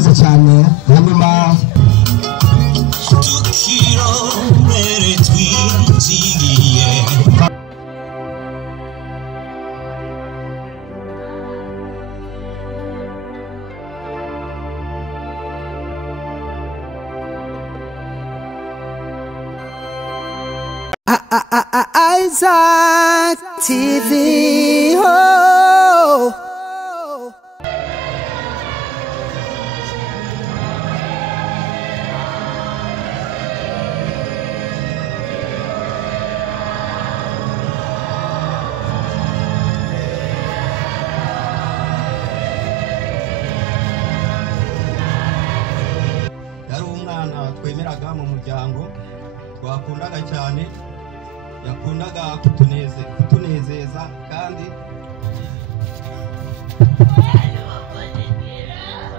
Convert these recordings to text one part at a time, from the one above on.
murakoze cyane hanyuma tukiromere twizigiye Isaac TV. Oh. Yari umwana twemeraga mu muryango twakundaga cyane yakundaga kutunezeza kandi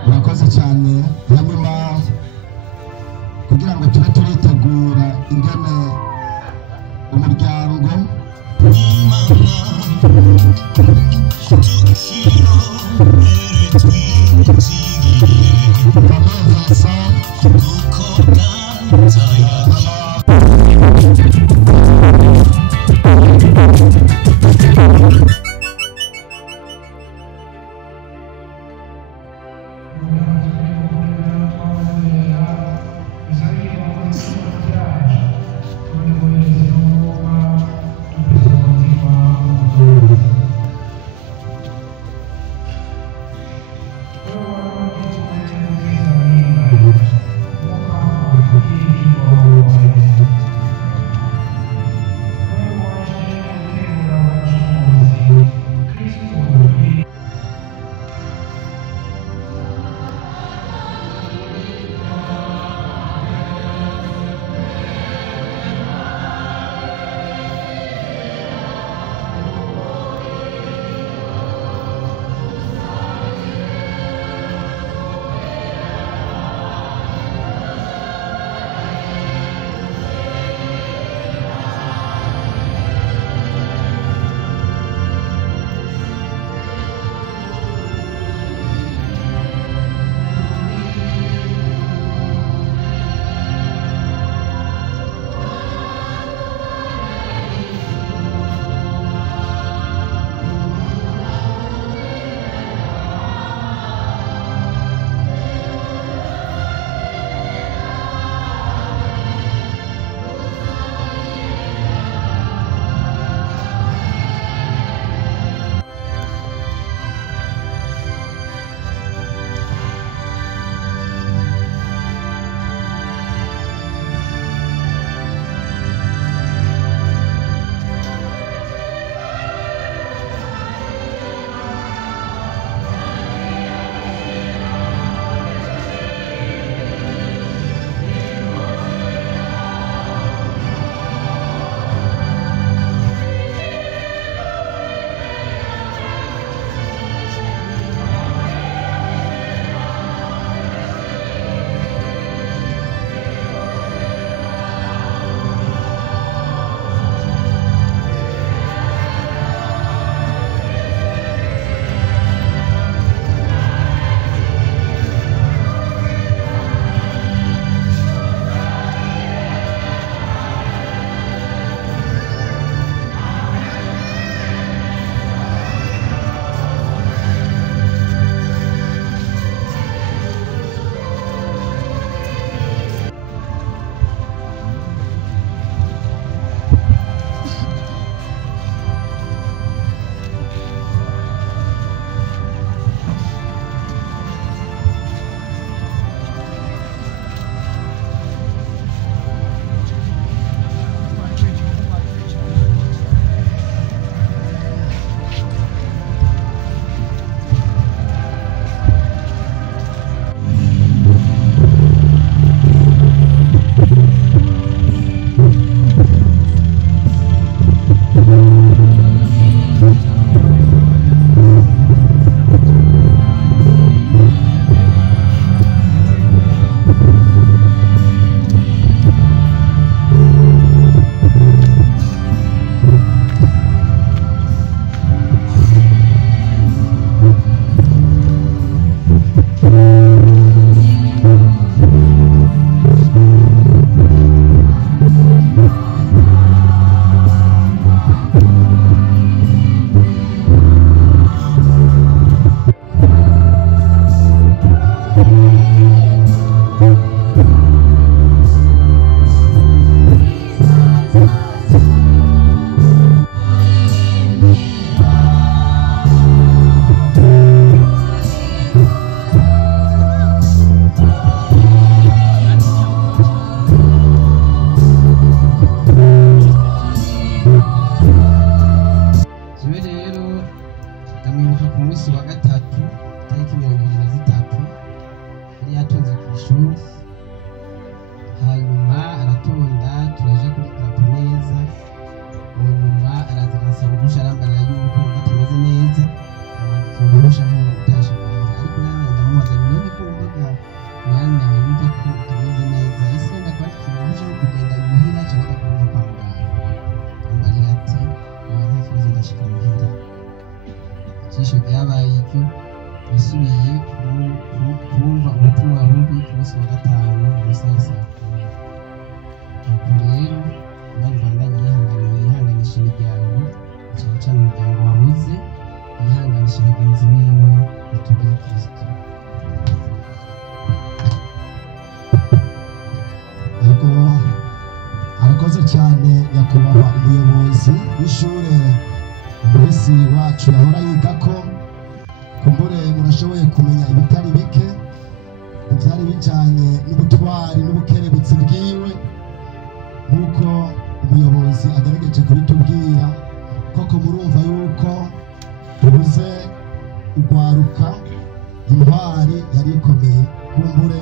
murakoze cyane hanyuma kugira ngo tube turitegura ingene umuryango ndamwibuka ku munsi wa gatatu tariki 23 yari yatonze ku ishuri, hanyuma aratonda turaje kuri karapo neza, nyuma araza aransaba uruhusha arambarira yuko atameze neza, amwandikira uruhusha nk'umutasha wanjye, ariko nawe ndamubaza none ko wumvaga mwana wumva ko utameze neza, ese wenda kwandikira uruhusha rwo kugenda imuhira cyangwa kuza kwa muganga? Ambarira ati oya nta kibazo ndashika muhira. Ijisho ryabaye iryo, nasubiye kumva ubutumwa bubi ku munsi wa gatanu mu isaha ya saa 10. Nuko rero Imana ibandanye yihanganisha imiryango, cyane cyane umuryango wabuze, yihanganisha bagenzi biwe bitubere Kristo. Ariko arakoze cyane nyakubahwa umuyobozi w'ishure umurisi wacu yahora yigako. Kumbure murashoboye kumenya ibitari bike ibyari bijyanye n'ubutwari n'ubukerebutsi bwiwe, nk'uko umuyobozi agerageje kubitubwira. Koko murumva yuko tubuze urwaruka, intwari yari ikomeye. Kumbure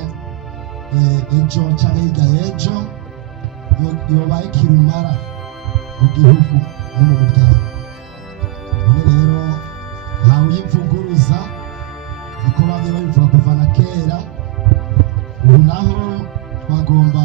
ejo cyangwa hirya y'ejo yobaye kirumara mu gihugu no mu muryango. None rero ntawe uyimvuguruza, niko bamwe babivuga kuva na kera. Ubu naho twagomba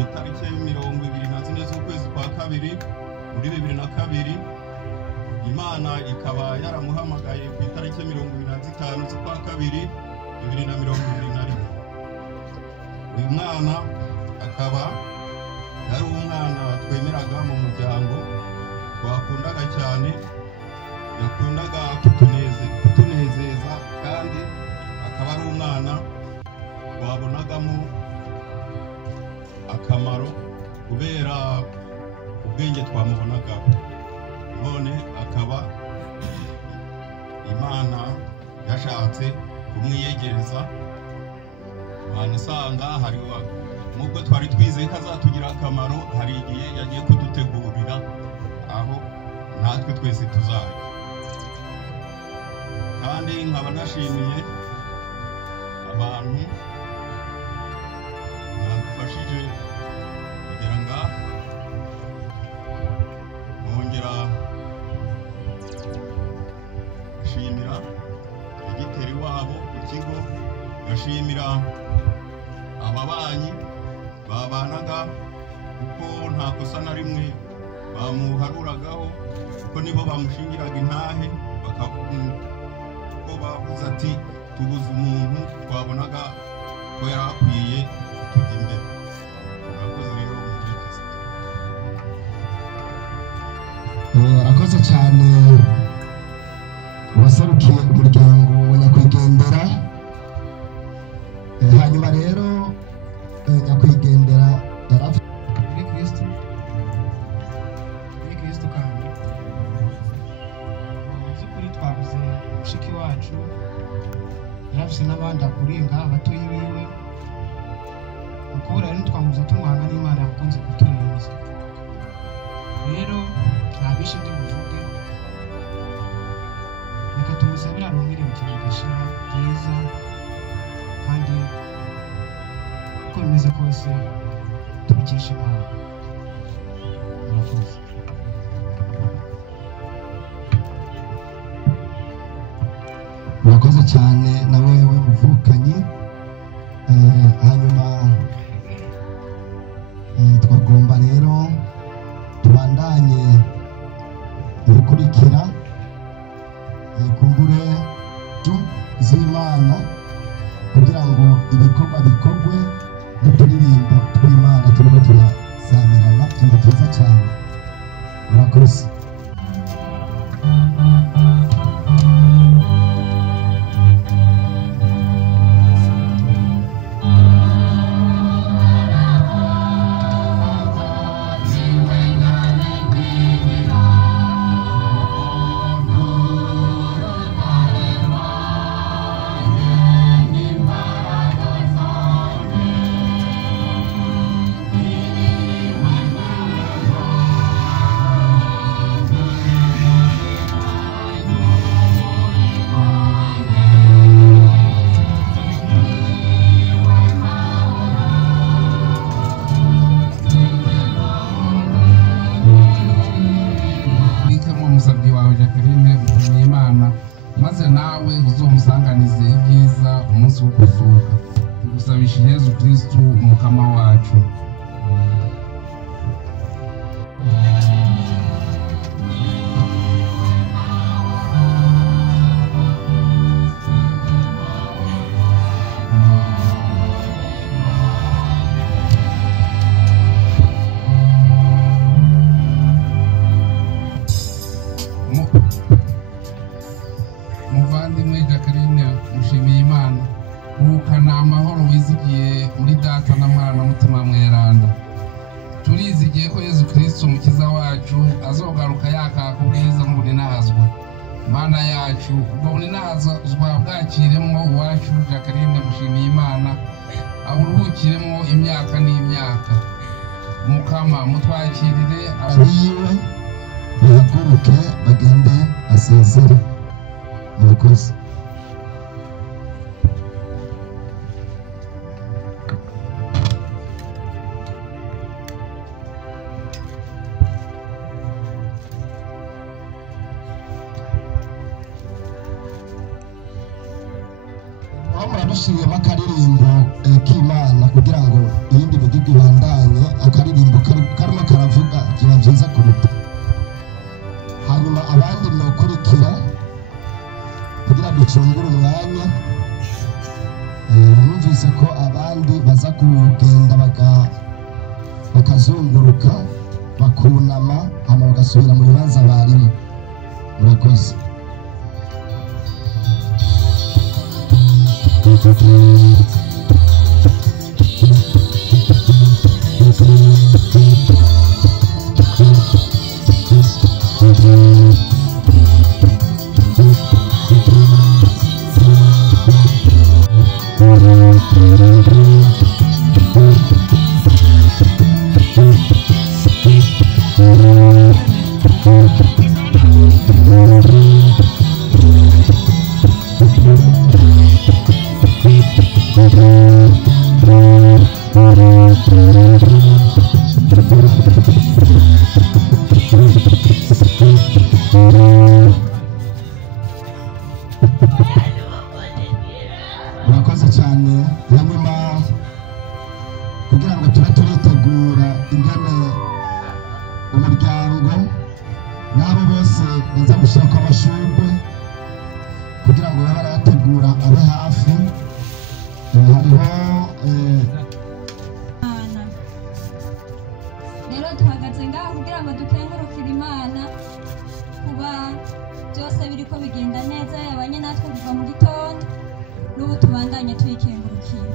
itariki 24 z'ukwezi kwa kabiri muri 2002. Imana ikaba yaramuhamagaye ku itariki 25 z'ukwa kabiri 2021. Uyu mwana akaba yari umwana twemeraga mu muryango, twakundaga cyane, yakundaga kutunezeza, kandi akaba ari umwana wabonagamo akamaro kubera ubwenge twamubonagaho. None akaba Imana yashatse kumwiyegereza, asanga hari nubwo twari twizeye ko azatugira akamaro, hari igihe yagiye kudutegurira aho natwe twese tuzajya. Kandi nkaba nashimiye abantu badufashije kugira ngo nongera gushimira igiteri wabo ku kigo, gashimira ababanyi babanaga kuko nta kosa na rimwe bamuharuragaho, kuko nibo bamushingiraga intahe, ko bavuze ati tubuze umuntu twabonaga ko yari akwiye kutujya imbere. Murakoze rero umutekereza. arakoze cyane uwaserukiye umuryango wa nyakwigendera. Hanyuma rero nyakwigendera yarafite Muri Kristo kandi by'ukuri twabuze mushiki wacu, yarafise n'abandi akuringa abatoyi biwe, kuko rero ntitwamubuza tumwanga n'Imana yamukunze kuturenza. Rero nta bishi ndi buvuge, reka tumusabire aronkere mu kintu gashira byiza, kandi uko bimeze kose tubikesha Imana. Murakoze. murakoze cyane na wewe muvukanyi. ibikorwa bikorwe n'uturirimbo tw'Imana turimo turasamirana cyangwa tuza cyane. Murakoze. umusabyi wawe Jacqueline Mushimiyimana maze nawe uzomusanganize ibyiza umunsi wo kuzuka. Tugusabisha Yezu Kristu umukama wacu. Muvandimwe Jacqueline Mushimiyimana, ruhukana amahoro wizigiye muri Data na Mwana na Mutima Mweranda. Turizigiye ko Yezu Kristo umukiza wacu azogaruka yakaka ubwiza n'ubuninahazwa. Mana yacu, ubwo buninahazwa bwakiremwo uwacu Jacqueline Mushimiyimana, aburuhukiremwo imyaka n'imyaka. Mukama mutwakirire abiwe bahaguruke bagende asezere. Murakoze. aho muradushiriyemo akaririmbo k'Imana kugira ngo iyindi migigo ibandanye. Akaririmbo karimo karavuga biba byiza kuruta, hanyuma abandi mwokurikira kugira ducungure umwanya. Numvise ko abandi baza kugenda bakazunguruka bakunama hama bagasubira mu bibanza barimo. Murakoze. Murakoze cyane. Hanyuma kugira ngo tube turitegura ingene umuryango n'abo bose baza gushaka amashurwe kugira ngo babe barayategura abe hafi. Hariho rero tuhagaze ngaho kugira ngo dukengurukire Imana kuba byose biriko bigenda neza, yabanye natwe kuva mu gitondo n'ubu tubandanye tuyikengurukira.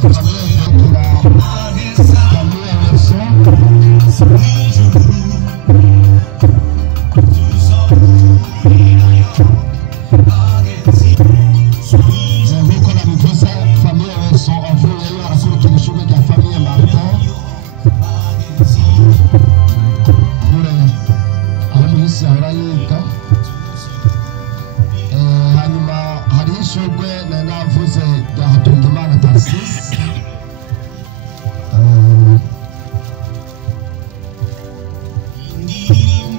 Kuko Famille Version. Nk'uko nabivuze Famille Version avuyeyo arakurikira ishuri rya Famille Martin kure aho Luis ahora yiga. Hanyuma hari ishurwe navuze rya Hatungimana Tarcisse.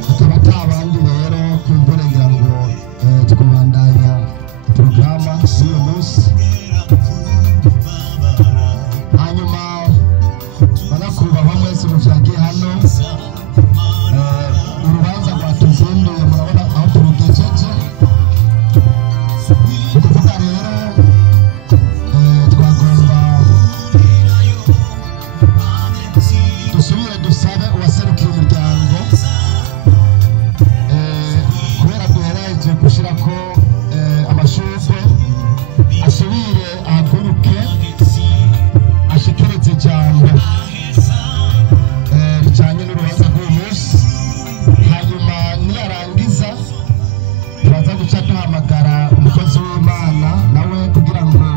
Akaba atabandi rero kumbure ngira ngo twubandanya porogaramu y'uyu munsi. Hanyuma banakubahwa mwese muvyagiye hano, urubanza rwatuzinduye murabona aho turugejeje. Ni kuvuga rero twagomba dusubire dusabe uwaserukiye umuryango kubera duhereje gushirako amashurwe, asubire ahaguruke ashikirize ijambo rijanye n'urubanza rw'uyu munsi. Hanyuma niyarangiza turaza guca duhamagara umukozi w'Imana nawe kugira ngo